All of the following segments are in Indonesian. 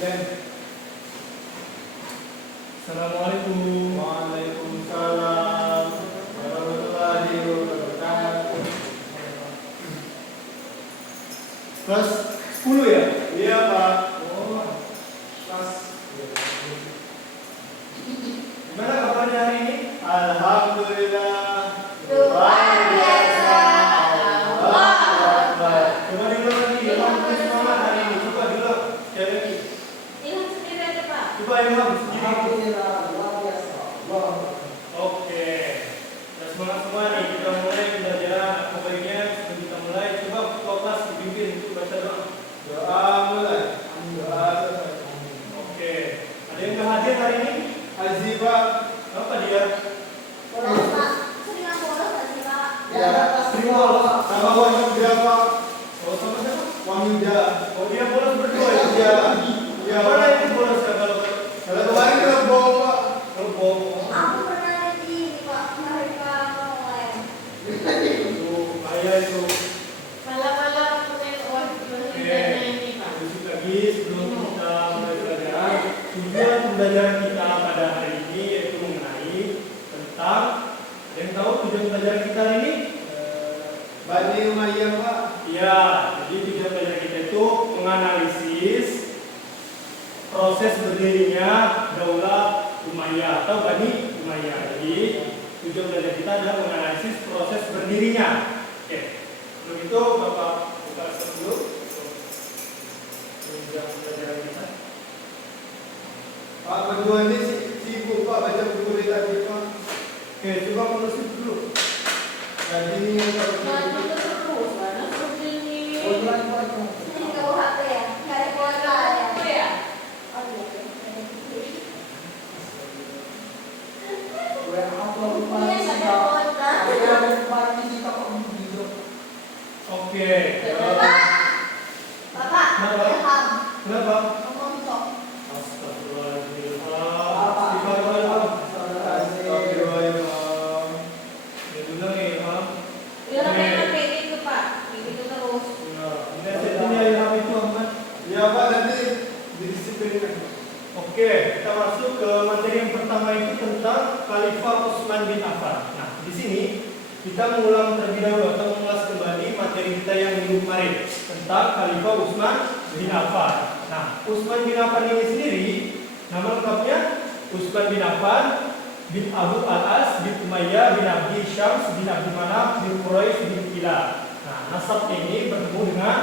Assalamualaikum. Waalaikumsalam warahmatullahi wabarakatuh. Kelas 10 ya? Iya Pak. Oh, Kelas. gimana kabarnya hari ini? Alhamdulillah. Luar biasa. Allahu Akbar. Coba dulu lagi, Ilham semangat hari ini. Coba dulu, sekali lagi. Ilham sendiri aja Pak. Coba Ilham sendiri. Alhamdulillah luar biasa. Allahu Akbar. Oke, dan semangat semua nih. Kita mulai pelajaran. Apa baiknya sebelum kita mulai, coba ketua kelas dipimpin untuk baca doa. Doa mulai. Doa selesai. Oke, ada yang nggak hadir hari ini? Haji Pak. Apa dia? Bolos Pak. Sering aku bolos nggak sih Pak? Ya, terima Allah. Sama Wahyu Pak. Oh, sama siapa? Wahyu. Oh, dia bolos berdua ya? Ya. Ya. Mana ini bolos ya kalau Kalau kemarin kita bohong Pak. kelompok? Aku pernah di ini Pak. Mereka mulai. Tuh, bahaya itu. Malam-malam main ini Pak. Besok lagi sebelum kita mulai pelajaran, tujuan pembelajaran kita pada hari ini yaitu mengenai tentang, ada yang tahu tujuan pelajaran kita hari ini? Bani Umayyah Pak. Ya, jadi tujuan pelajaran kita itu menganalisis proses berdirinya Daulah Umayyah atau Bani Umayyah. Jadi tujuan pelajaran kita adalah menganalisis proses berdirinya. Oke, sebelum itu Bapak buka laptop dulu. Tujuan pelajaran kita. Pak berdua ini sibuk Pak baca buku dari tadi Pak. Oke, coba menulis dulu. Jadi ini yang Maju terus, mana seperti ini. Ini nggak bawa HP ya? Nggak ada kuota ya? Apa ya? Oh iya. Punya nggak ada kuota. Oke. Bapak. Bapak. Kenapa? Ilham. Kenapa? Ngomong sok. Astagfirullahaladzim. Istighfar. Astagfirullahaladzim. Ya benar ya, Ilham. Ilham memang kayak gitu Pak. Kayak gitu terus. Benar. Ini settingnya Ilham itu Ahmad. Ya Pak nanti didisiplinkan. Oke, kita masuk ke materi yang pertama itu tentang Khalifah Utsman bin Affan. Nah, di sini kita mengulang terlebih dahulu atau mengulas kembali materi kita yang minggu kemarin tentang Khalifah Utsman bin Affan. Nah, Utsman bin Affan ini sendiri nama lengkapnya Utsman bin Affan bin Abu Al-As bin Umayyah bin Abdi Syams bin Abdi Manaf bin Quraisy bin Kilab. Nah, nasabnya ini bertemu dengan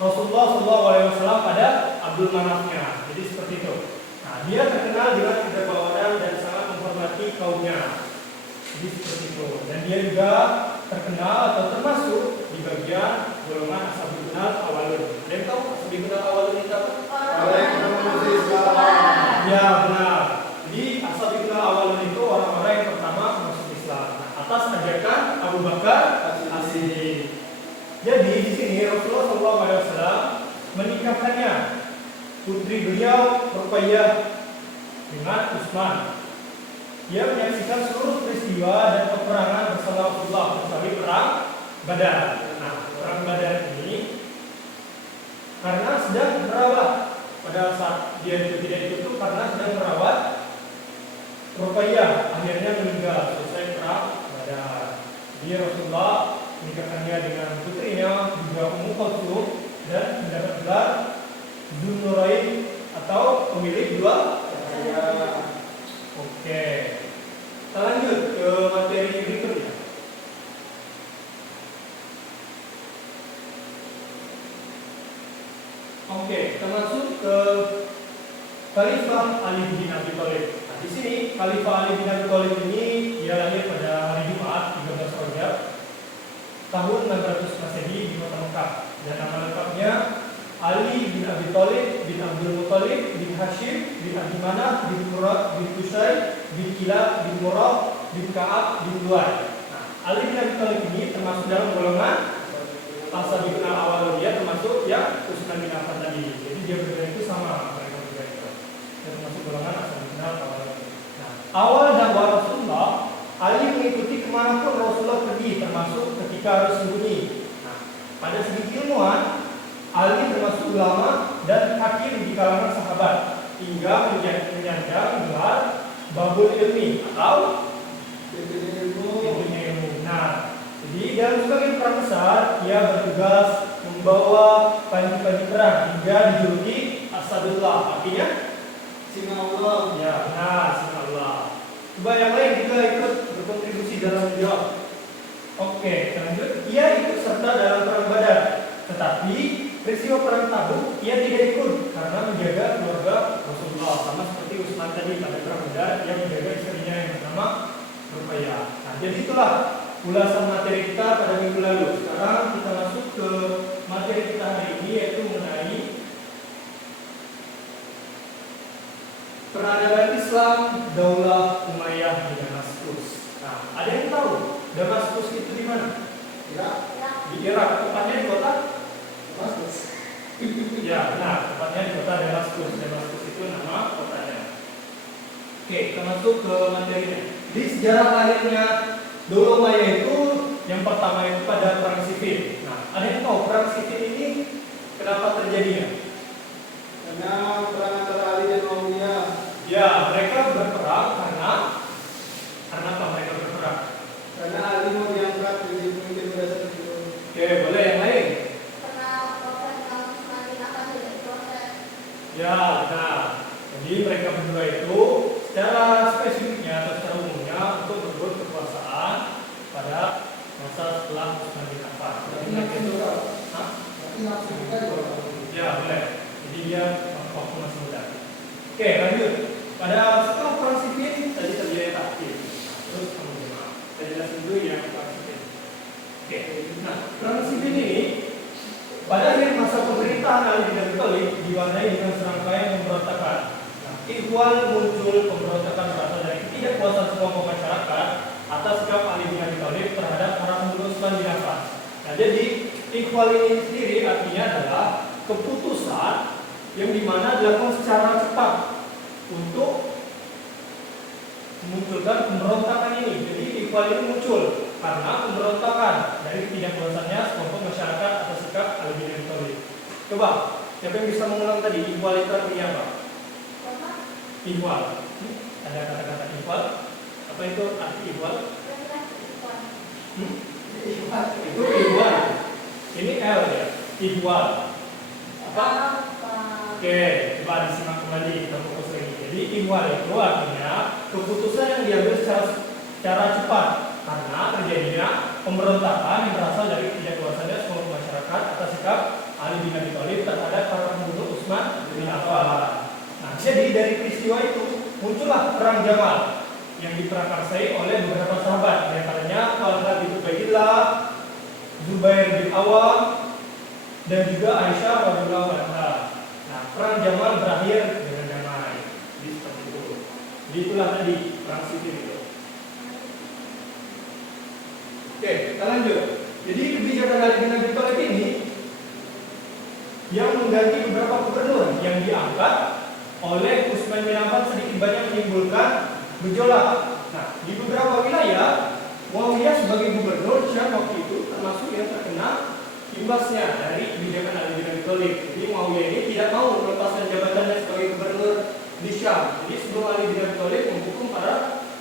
Rasulullah SAW pada Abdul Manafnya. Jadi seperti itu. Nah, dia terkenal dengan kedermawanan dan sangat menghormati kaumnya. Jadi seperti itu. Dan dia juga terkenal atau termasuk di bagian golongan Ashabul Awalun. Ada yang tahu Ashabul Awalun itu apa? Orang yang menulis Islam. Ya benar. Jadi Ashabul Awalun itu orang-orang yang pertama masuk Islam. Nah, atas ajakan Abu Bakar As-Siddiq. Jadi di sini Rasulullah SAW menikahkannya putri beliau Ruqayyah dengan Utsman. Dia menyaksikan seluruh peristiwa dan peperangan bersama Rasulullah kecuali perang Badar. Nah, perang Badar ini karena sedang merawat, pada saat dia itu tidak ikut itu karena sedang merawat Ruqayyah, akhirnya meninggal selesai perang Badar. Dia Rasulullah menikahkannya dengan putrinya juga Ummu Kulthum dan mendapat gelar Dzun-Nurain atau pemilik dua cahaya. Oke, kita lanjut ke materi berikutnya. Oke, kita masuk ke Khalifah Ali bin Abi Thalib. Nah, di sini Khalifah Ali bin Abi Thalib ini dia lahir pada hari Jumat 13 Rajab tahun 600 Masehi di kota Mekah. Dan nama lengkapnya Ali bin Abi Thalib bin Abdul Muthalib bin Hashim bin Abdi Manaf bin Murad bin Qusay bin Kilab bin Murad bin Ka'ab bin Luay. Nah, Ali bin Abi Thalib ini termasuk dalam golongan Ashabul Awalun, dia termasuk yang Utsman bin Affan tadi. Jadi dia berdua itu sama mereka juga itu. Dia termasuk golongan Ashabul Awalun. Nah, awal dakwah Rasulullah, Ali mengikuti kemanapun Rasulullah pergi, termasuk ketika harus sembunyi. Nah, pada segi ilmuwan, Ali termasuk ulama dan terakhir di kalangan sahabat hingga menyandang gelar babul ilmi atau pintunya ilmu. Nah, jadi dalam sebagian perang besar ia bertugas membawa panji-panji perang hingga dijuluki Asadullah, artinya Singa Allah. ya, benar, singa Allah. Coba yang lain juga ikut berkontribusi dalam menjawab. Oke, lanjut. Ia ikut serta dalam perang Badar, tetapi peristiwa perang Tabuk ia tidak ikut karena menjaga keluarga Rasulullah, sama seperti Utsman tadi pada perang Badar ia menjaga istrinya yang bernama Ruqayyah. Nah, jadi itulah ulasan materi kita pada minggu lalu. Sekarang kita masuk ke materi kita hari ini, yaitu mengenai peradaban Islam Daulah Umayyah di Damaskus. Nah, ada yang tahu Damaskus itu di mana? Ya, Di Irak. Tepatnya di kota? Damaskus. Ya, nah, tepatnya di kota Damaskus. Damaskus itu nama kotanya. Oke, kita masuk ke materinya. Di sejarah lahirnya Daulah Umayyah itu yang pertama itu pada perang sipil. Nah, ada yang tahu perang sipil ini kenapa terjadinya? Karena perang antara Ali dan Muawiyah. Ya, mereka berperang karena apa mereka berperang? Karena Ali mau diangkat menjadi pemimpin pada saat itu. Oke, boleh yang lain? Karena Utsman bin Affan tidak diproses. Ya, nah, jadi mereka berdua itu secara spesifiknya atau secara umumnya untuk berebut kekuasaan pada masa setelah Utsman bin Affan. Jadi mereka itu, hah? Tapi langsung kita juga. Ya, boleh. Jadi dia waktu masih muda. Oke, lanjut. Pada setelah perang sipil tadi terjadi takhir. Terus kemudian kita jelasin dulu yang perang sipil. Oke, nah perang sipil ini pada akhir masa pemerintahan Ali bin Abi Thalib diwarnai dengan serangkaian pemberontakan. Nah, Ikhwan muncul pemberontakan berasal dari ketidakpuasan sekelompok masyarakat atas sikap Ali bin Abi Thalib terhadap para pembunuh Utsman bin Affan. Nah, jadi Ikhwan ini sendiri artinya adalah keputusan yang dimana dilakukan secara cepat untuk memunculkan pemberontakan ini. Jadi Ikhwan ini muncul karena pemberontakan dari ketidakpuasannya sekelompok masyarakat atas sikap Ali bin Abi Thalib. Coba, siapa yang bisa mengulang tadi Ikhwan itu artinya apa? Karena Ikhwan. Ada kata-kata Ikhwan. Apa itu arti Ikhwan? Itu Ikhwan. Ini L ya. Ikhwan. Apa? Oke, coba disimak kembali, kita fokus lagi. Jadi ikhwal itu artinya keputusan yang diambil secara cepat karena terjadinya pemberontakan yang berasal dari ketidakpuasannya sekelompok masyarakat atas sikap Ali bin Abi Thalib terhadap para pembunuh Utsman bin Affan. Nah, jadi dari peristiwa itu muncullah perang Jamal yang diprakarsai oleh beberapa sahabat, di antaranya Talha bin Ubaidillah, Zubair bin Awam, dan juga Aisyah radhiyallahu anha. Nah, perang Jamal berakhir dengan damai. Jadi seperti itu. Jadi itulah tadi perang sipil itu. Oke, kita lanjut. Jadi kebijakan Ali bin Abi Thalib ini yang mengganti beberapa gubernur yang diangkat oleh Utsman bin Affan sedikit banyak menimbulkan gejolak. Nah, di beberapa wilayah Muawiyah sebagai gubernur Syam waktu itu termasuk yang terkena imbasnya dari kebijakan Ali bin Abi Thalib. Jadi Muawiyah ini tidak mau melepaskan jabatannya sebagai gubernur di Syam. Jadi sebelum Ali bin Abi Thalib menghukum para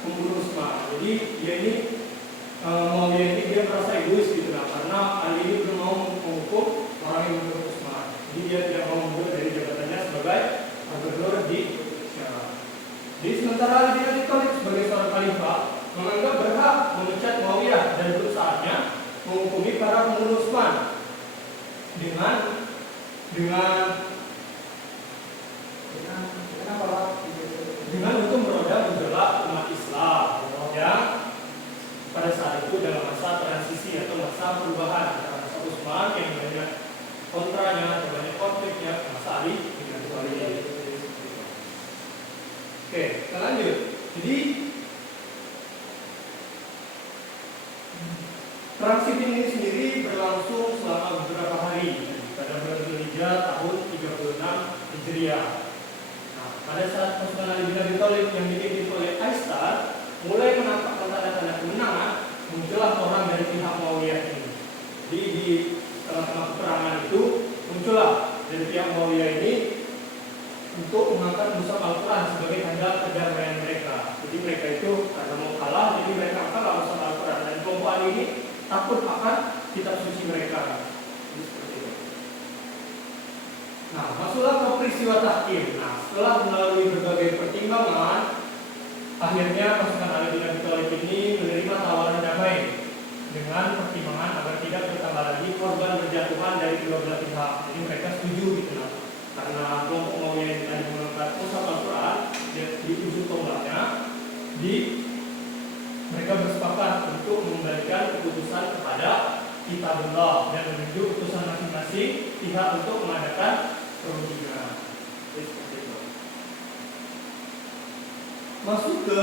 pembunuh Utsman. Jadi dia ini Muawiyah ini dia merasa egois gitu lah, karena Ali ini belum mau menghukum orang yang membunuh Utsman. Jadi dia tidak mau mundur dari jabatannya sebagai gubernur di Syam. Jadi sementara Ali bin Abi Thalib sebagai seorang khalifah menganggap berhak memecat Muawiyah dan belum saatnya menghukumi para pembunuh Utsman dengan untuk meredam gejolak umat Islam yang pada saat itu dalam masa transisi atau masa perubahan antara masa Utsman yang banyak kontranya atau banyak konfliknya ke masa Ali bin Abi Thalib. Oke, kita lanjut. Jadi perang sipil ini sendiri berlangsung selama beberapa hari pada bulan Dzulhijjah tahun 36 Hijriah. Nah, pada saat pasukan Ali bin Abi Thalib yang dipimpin oleh Aistar mulai menampakkan tanda-tanda kemenangan, muncullah orang dari pihak Muawiyah ini. Jadi di tengah-tengah peperangan itu muncullah dari pihak Muawiyah ini takut akan kitab suci mereka. Jadi seperti itu. Nah, masuklah ke peristiwa tahkim. Nah, setelah melalui berbagai pertimbangan, akhirnya pasukan Ali bin Abi Thalib ini menerima tawaran damai dengan pertimbangan agar tidak bertambah lagi korban berjatuhan dari kedua belah pihak. Jadi mereka setuju gitu lah. Karena kelompok Umayyah yang tadi mengangkat mushaf Al-Quran di ujung tombaknya, mereka bersepakat untuk mengembalikan keputusan kepada Kitabullah dan menunjuk utusan masing-masing pihak untuk mengadakan perundingan. Masuk ke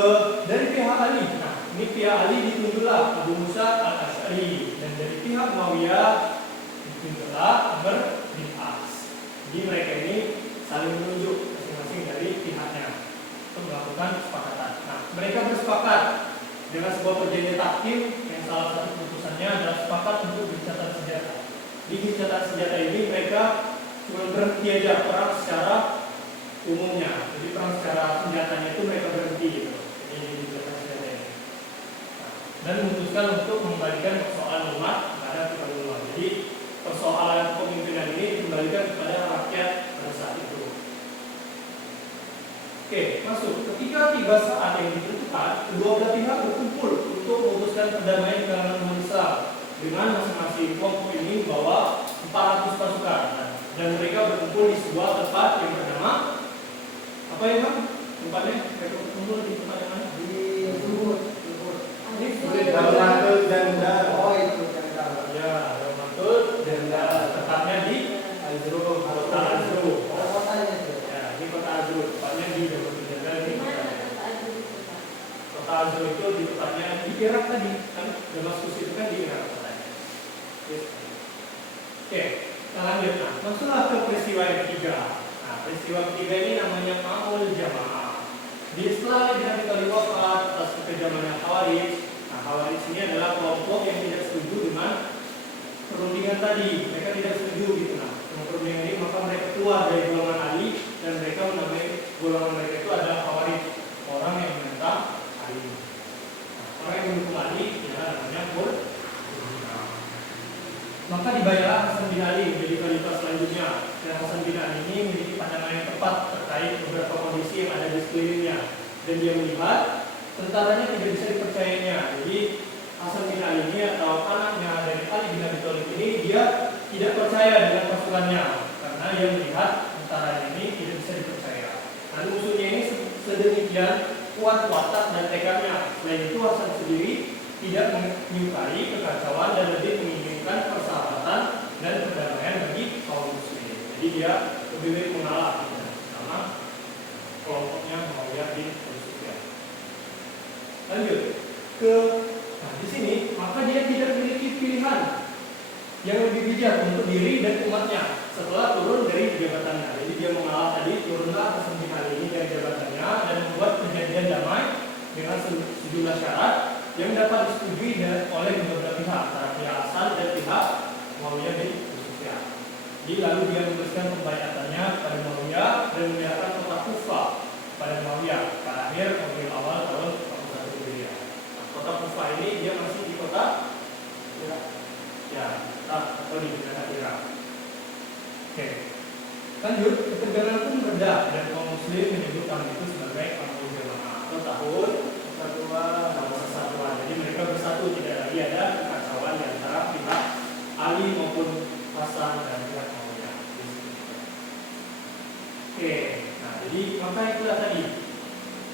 dari pihak Ali. Nah, ini pihak Ali ditunjuklah Abu Musa Al-Asy'ari, dan dari pihak Muawiyah ditunjuklah Amr bin As. Jadi mereka ini saling menunjuk masing-masing dari pihaknya untuk melakukan kesepakatan. Nah, mereka bersepakat dengan sebuah perjanjian tahkim yang salah satu keputusannya adalah sepakat untuk gencatan senjata. Di gencatan senjata ini mereka cuma berhenti aja perang secara umumnya. Jadi perang secara senjatanya itu mereka berhenti gitu. Jadi di gencatan senjata ini. Nah, dan memutuskan untuk mengembalikan persoalan umat kepada Kitabullah. Jadi persoalan kepemimpinan ini dikembalikan kepada rakyat pada saat itu. Oke, masuk. Ketika tiba saat yang ditentukan, kedua belah pihak berkumpul untuk memutuskan perdamaian di kalangan umat Islam dengan masing-masing kelompok ini membawa 400 pasukan, dan mereka berkumpul di sebuah tempat yang bernama apa ya Bang? Tempatnya mereka berkumpul di tempat yang mana? Di Ubud. Ini Darul Jandal. Oh itu Jandal. Ya, Darul Jandal. Tepatnya di Azrul, kota Azrul. Kotanya itu. Ya, ini kota Azrul. Tepatnya di Darul Jandal ini. Kota Azrul itu di tepatnya di Irak tadi, kan Damaskus itu kan di Irak kotanya. Oke, kita lanjut. Nah, masuklah ke peristiwa yang ketiga. Nah, peristiwa ketiga ini namanya Ma'ul Jamaah. Di setelah Ali bin Abi Thalib wafat atas kekejaman Khawarij. Nah, Khawarij ini adalah kelompok yang tidak setuju dengan perundingan tadi. Mereka tidak setuju gitu. Nah, dengan perundingan ini maka mereka keluar dari golongan Ali dan mereka menamai golongan mereka itu adalah Khawarij, orang yang menentang Ali. Nah, orang yang mendukung Ali ya namanya Qur'an. Maka dibayarlah Hasan bin Ali menjadi khalifah selanjutnya. Dan Hasan bin Ali ini memiliki pandangan yang tepat terkait beberapa kondisi yang ada di sekelilingnya. Dan dia melihat tentaranya tidak bisa dipercayainya. Jadi Hasan bin Ali ini atau anaknya dari Ali bin Abi Thalib ini dia tidak percaya dengan pasukannya karena dia melihat tentaranya ini tidak bisa dipercaya. Nah, musuhnya ini sedemikian kuat watak dan tekadnya. Selain itu Hasan sendiri tidak menyukai kekacauan dan lebih menginginkan persahabatan dan perdamaian bagi kaum muslim. Jadi dia lebih baik mengalah sama kelompoknya Muawiyah bin Abi Sufyan. Lanjut ke di sini, maka dia tidak memiliki pilihan yang lebih bijak untuk diri dan umatnya setelah turun dari jabatannya. Jadi dia mengalah tadi, turunlah Hasan bin Ali ini dari jabatannya dan membuat perjanjian damai dengan sejumlah syarat yang dapat disetujui oleh kedua belah pihak, antara pihak Hasan dan pihak Muawiyah bin Abi Sufyan. Jadi lalu dia menuliskan pembayatannya pada Muawiyah dan menyerahkan kota Kufah pada Muawiyah pada akhir Rabiul Awal tahun 41 Hijriah. Nah, kota Kufah ini dia masih di kota Irak. Ya, atau di negara Irak. Oke. Lanjut, ketegangan pun reda dan kaum muslim menyebut tahun itu sebagai Ma'ul Jamaah atau tahun persatuan. Jadi mereka bersatu, tidak lagi ada kekacauan di antara pihak Ali maupun Hasan dan pihak Muawiyah. Oke, nah jadi maka itulah tadi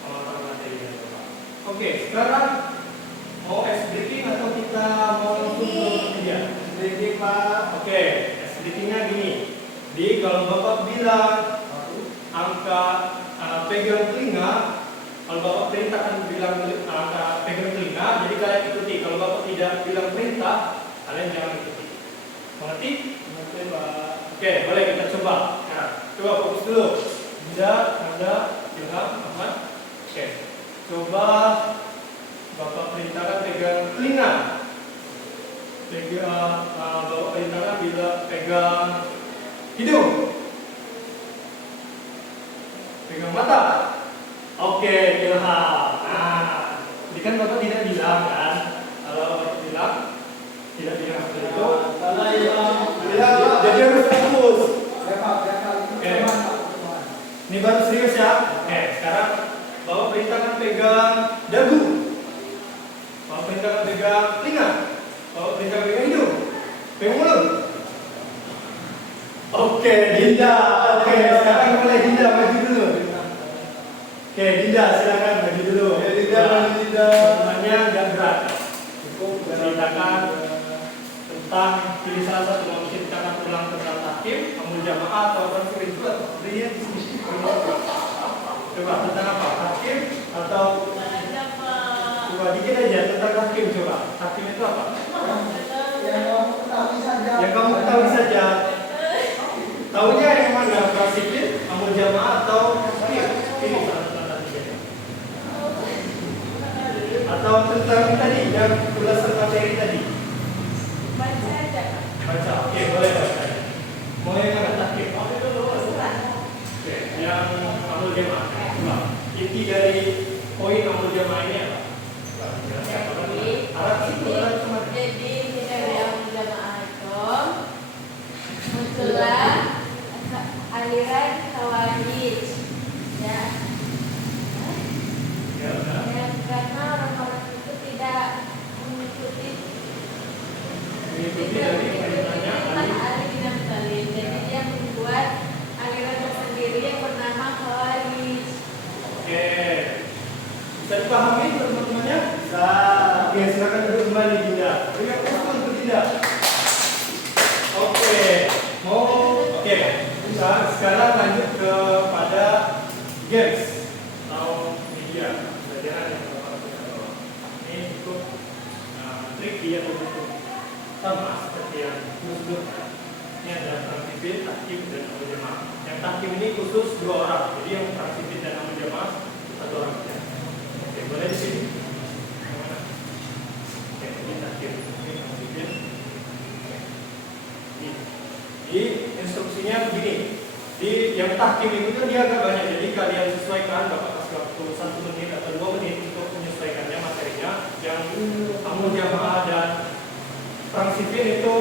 awal materi yang pertama. Oke, sekarang mau ice breaking atau kita mau langsung ke pekerjaan? Ice breaking Pak. Oke, ice breakingnya gini. Jadi kalau Bapak bilang angka pegang telinga, kalau Bapak perintahkan bilang angka pegang telinga, jadi kalian ikuti. Kalau Bapak tidak bilang perintah, kalian jangan ikuti. Mengerti? Mengerti Pak. Oke, boleh kita coba. Nah, coba fokus dulu. Bisa, Anda, Ilham, Ahmad. Oke, coba Bapak perintahkan pegang telinga. Bapak perintahkan bila pegang hidung. Pegang mata. Oke, Ilham. Nah, jadi kan Bapak tidak bilang kan? Kalau Bapak bilang, dia harus fokus. Ya Pak, ya Pak. Oke. Ini baru serius ya. Oke, sekarang Bapak perintahkan pegang dagu. Bapak perintahkan pegang telinga. Bapak perintahkan pegang hidung. Pegang mulut. Oke, Dinda. Oke, sekarang mulai Dinda maju dulu. Oke, Dinda silakan maju dulu. Ya Dinda, Dinda. Semuanya nggak berat. Cukup Ceritakan tentang pilih salah satu mau ceritakan ulang tentang tahkim, amul jamaah atau transfer itu atau dia di sini. Coba tentang apa? Tahkim atau coba dikit aja tentang tahkim coba. Tahkim itu apa? yang kamu ketahui saja. Yang kamu ketahui saja. Tahunya yang mana? Transfer, amul jamaah atau tahkim? Pilih salah satu tadi. Atau tentang tadi yang ulasan materi tadi. Baca aja. Baca, oke boleh baca. Mau yang mana tahkim? Terserah. Oke, yang amul jamaah. Coba, inti dari poin amul jamaah ini apa? Coba, jelaskan. Arab itu Arab kemana? Jadi dari awal jamaah itu muncullah aliran Khawarij, ya. Ya, benar. Dan karena orang-orang itu tidak mengikuti Mengikuti dari perintahnya Ali. Ali bin Abi Thalib. Jadi dia membuat aliran tersendiri yang bernama Khawarij. Oke, bisa dipahami teman-temannya? Bisa. Oke, silakan duduk kembali Dinda. Berikan tepuk tangan untuk Dinda. Oke, oke. Sekarang lanjut kepada games atau media pelajaran yang Bapak lakukan. Ini cukup tricky atau cukup sama seperti yang sebelumnya. Ini adalah transipit, tahkim, dan amul jamaah. Yang tahkim ini khusus 2 orang. Jadi yang transipit dan amul jamaah 1 orang saja. Oke, boleh di sini. Yang mana? Oke, ini tahkim, ini transipit. Jadi instruksinya begini. Di yang tahkim itu kan dia agak banyak. Jadi kalian sesuaikan, Bapak kasih waktu 1 menit atau 2 menit untuk menyesuaikannya materinya. Yang amul jamaah dan transipit itu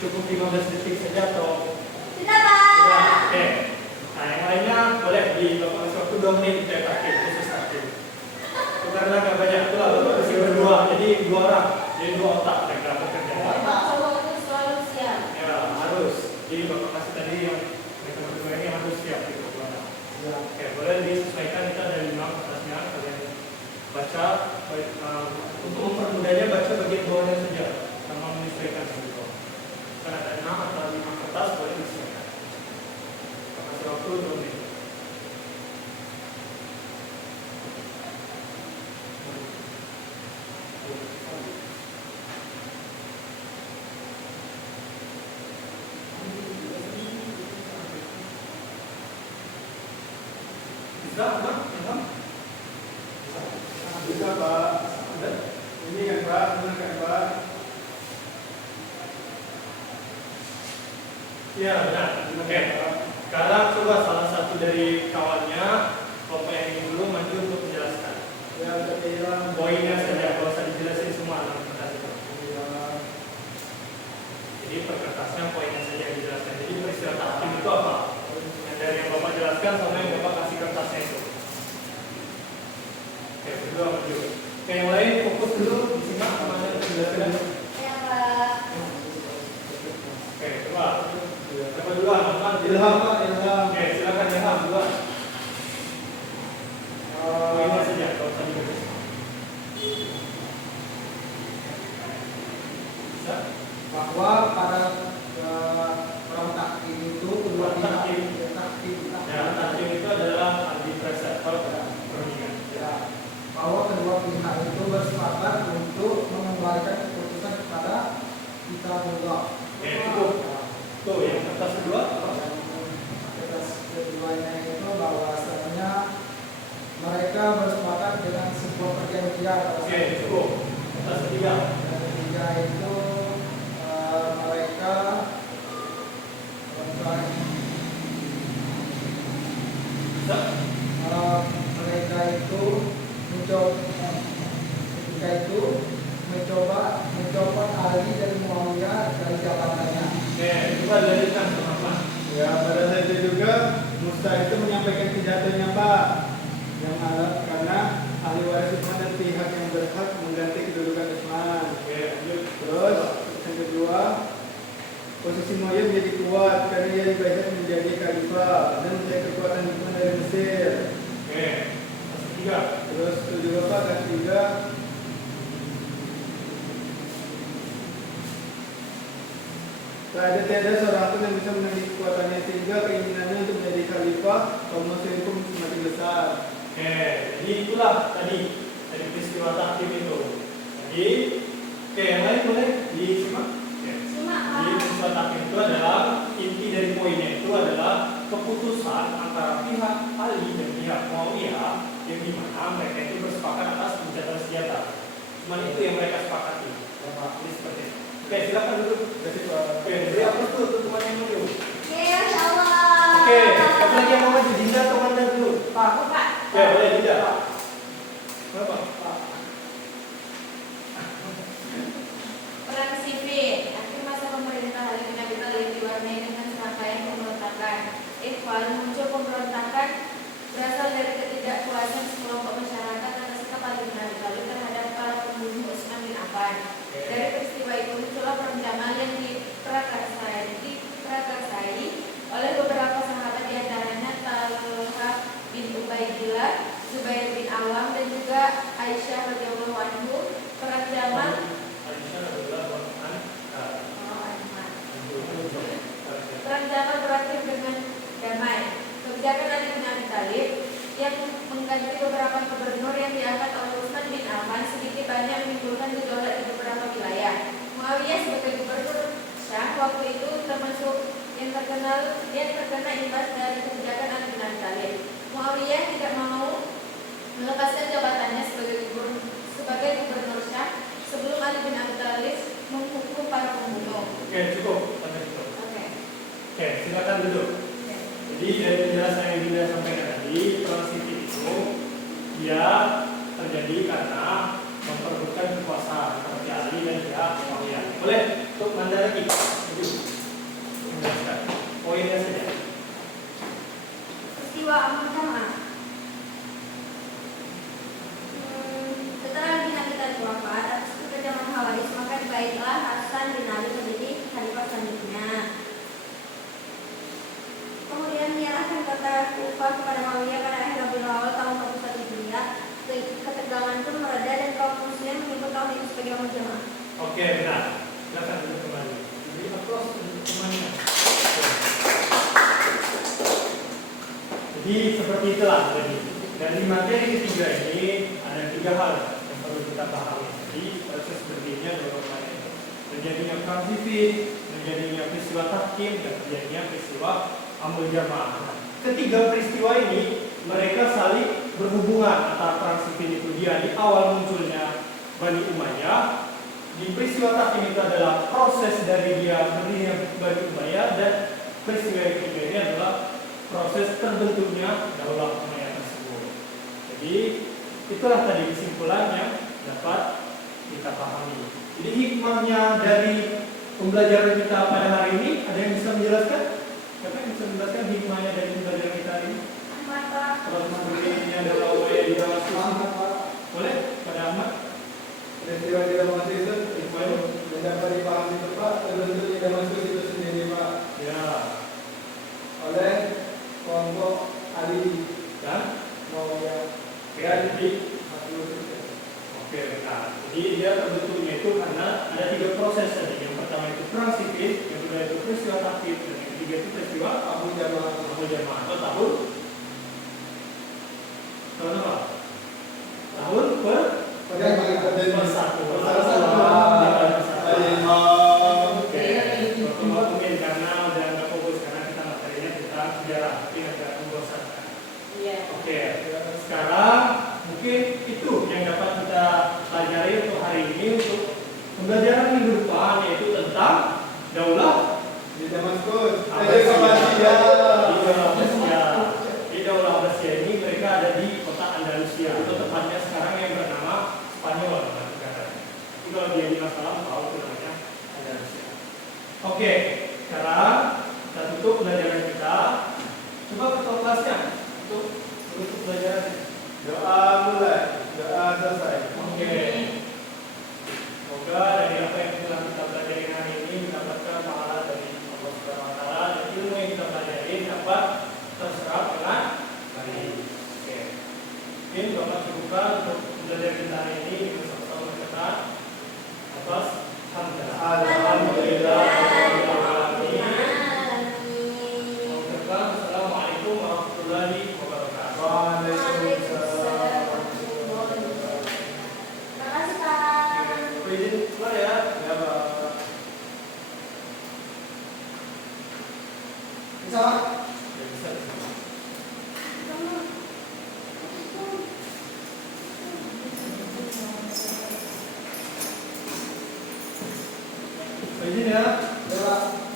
cukup 15 detik saja atau Sudah, Pak. oke. Nah yang lainnya boleh di Bapak kasih waktu 2 menit untuk tahkim, khusus tahkim. Itu karena agak banyak itu lah Bapak kasih berdua. Jadi 2 orang, jadi 2 otak mereka bekerja. Cowok itu selalu siap. Ya harus. Jadi Bapak kasih tadi yang mereka berdua ini harus siap gitu. Oke, boleh disesuaikan, itu ada 5 kertasnya, kalian baca. Untuk mempermudahnya baca bagian bawahnya saja, sama menyesuaikan gitu. Karena ada 6 atau 5 kertas boleh disesuaikan. Bapak kasih waktu 2 menit. Bisa, Bang? Ilham? Bisa Pak. Udah? Ini kan Pak, benar kan Pak? Iya, benar. Oke. Sekarang coba salah satu dari kawannya, kelompok yang ini dulu maju untuk menjelaskan. Ya udah hilang. Poinnya saja, kalau usah dijelasin semua dalam kertas itu. Jadi per kertasnya poinnya saja yang dijelaskan. Jadi peristiwa tahkim itu apa? Yang dari yang Bapak jelaskan sama yang Bapak kasih kertasnya itu. Oke, berdua maju. Oke, yang lain fokus dulu, disimak sama yang dijelaskan. Ya, Pak. Oke, coba. Coba duluan, Bapak. Ilham Pak, Ilham. Oke, silakan Ilham duluan. Poinnya saja, kalau usah dijelaskan. Bisa? Bahwa pada orang takkim itu kedua Orang pihak takkim. takkim. Ya, tahkim itu adalah arbitrase atau perundingan. Ya, bahwa kedua pihak itu bersepakat untuk mengembalikan keputusan kepada kitabullah. Oke, cukup. Tuh, yang kertas kedua apa? Atas keduanya itu bahwasanya mereka bersepakat dengan sebuah perjanjian. Oke, cukup. Kertas ketiga. Yang ketiga itu mereka Bisa? mereka itu mencoba mencopot Ali dan Muawiyah dari jabatannya. Oke, coba lanjutkan teman-teman. Ya, pada saat itu juga Musa itu menyampaikan pidatonya Pak, yang karena ahli waris Utsman dan pihak yang berhak mengganti kedudukan Utsman. Oke, lanjut. Terus yang kedua, posisi Muawiya menjadi kuat karena ia dibaiat menjadi khalifah dan menjadi kekuatan Utsman dari Mesir. Oke, yang ketiga. Terus itu juga Pak, yang ketiga, tiada seorang pun yang bisa menandingi kekuatannya sehingga keinginannya untuk menjadi khalifah kaum muslimin pun semakin besar. Oke, jadi itulah tadi dari peristiwa takdim itu. Jadi, oke, yang lain boleh disimak. Oke. Simak, Jadi Pak. peristiwa takdim itu adalah inti dari poinnya itu adalah keputusan antara pihak Ali dan pihak Muawiyah yang dimana mereka itu bersepakat atas gencatan senjata. Cuman itu yang mereka sepakati. Jadi seperti itu. Oke, silakan dulu. Oke, jadi apa tuh teman yang dulu? Oke, Masya Allah. Oke, siapa lagi yang mau maju? Dinda atau Manda dulu? Pak, Aku Pak. Oke, boleh Dinda. Berapa? Perang sipil. Akhir masa pemerintah Ali bin Abi Thalib diwarnai dengan serangkaian pemberontakan. Ikhwan muncul pemberontakan berasal dari ketidakpuasan sekelompok masyarakat atas sikap Ali bin Abi Thalib terhadap para pembunuh Utsman bin Affan. Dari peristiwa itu muncullah perang Jamal yang diprakarsai oleh beberapa sahabat diantaranya Talha bin Ubaidillah, Zubair bin Awam dan juga Aisyah radhiyallahu anhu. Perang Jamal Perang Jamal berakhir dengan damai. Kebijakan Ali bin Abi Thalib yang mengganti beberapa gubernur yang diangkat oleh Utsman bin Affan sedikit banyak menimbulkan gejolak di beberapa wilayah. Muawiyah sebagai gubernur Syam waktu itu termasuk yang terkena imbas dari kebijakan Ali bin Abi Thalib. Muawiyah tidak mau melepaskan jabatannya sebagai gubernur Syam sebelum Ali bin Abi Thalib menghukum para pembunuh. Oke, cukup. Sampai situ. Oke. Oke, silakan duduk. Jadi dari penjelasan yang Dinda sampaikan tadi, perang sipil itu dia terjadi karena memperebutkan kekuasaan seperti Ali dan pihak Muawiyah. Boleh untuk Manda lagi? Menjelaskan poinnya saja. Peristiwa Amr Jamal. Setelah Ali bin Abi Thalib wafat atas kekejaman Khawarij, maka dibaiklah Hasan bin Ali menjadi khalifah selanjutnya. Kemudian menyerahkan kota Kufah kepada Muawiyah pada akhir Rabiul Awal tahun 41 Hijriah. Ketegangan pun mereda dan kaum muslim menyebut tahun ini sebagai Amr Jamal. Oke, benar. Silakan duduk kembali. Jadi aplaus untuk temannya. Jadi seperti itulah tadi. Dan di materi ketiga ini ada 3 hal yang perlu kita pahami. Jadi proses berdirinya dua kemarin. Terjadinya perang sipil, terjadinya peristiwa tahkim, dan terjadinya peristiwa Amr Jamal. Ketiga peristiwa ini mereka saling berhubungan antara perang sipil itu dia di awal munculnya Bani Umayyah. Di peristiwa tahkim itu adalah proses dari dia berdirinya Bani Umayyah, dan peristiwa yang ketiga ini adalah proses terbentuknya Daulah Umayyah tersebut. Jadi itulah tadi kesimpulan yang dapat kita pahami. Jadi hikmahnya dari pembelajaran kita pada hari ini, ada yang bisa menjelaskan? Siapa yang bisa menjelaskan hikmahnya dari pembelajaran kita hari ini? Kalau berdirinya Daulah Umayyah di Damaskus, boleh? Pada Ahmad? peristiwa di Damaskus itu yang dapat dipahami itu Pak, terbentuknya Damaskus itu sendiri Pak Ya. oleh kelompok Ali Dan? Muawiyah Ya, jadi Abdul. oke, benar. Jadi dia terbentuknya itu karena ada 3 proses tadi. Yang pertama itu perang sipil, yang kedua itu peristiwa tahkim, dan yang ketiga itu peristiwa Abu Jamal. Amr Jamal. Atau tahun apa? Tahun persatuan. Mungkin karena udah nggak fokus karena kita materinya tentang sejarah, tapi agak membosankan. Iya. Oke, sekarang mungkin itu yang dapat kita pelajari untuk hari ini untuk pembelajaran minggu depan, yaitu tentang Daulah Di Damaskus. Abbasiyah. Di Daulah Abbasiyah ini mereka ada di kota Andalusia, atau tepatnya sekarang yang bernama Spanyol. Jadi kalau dia di masalah tahu itu namanya Andalusia. Oke, Bisa? Ya, bisa. Izin ya. Ya, Pak.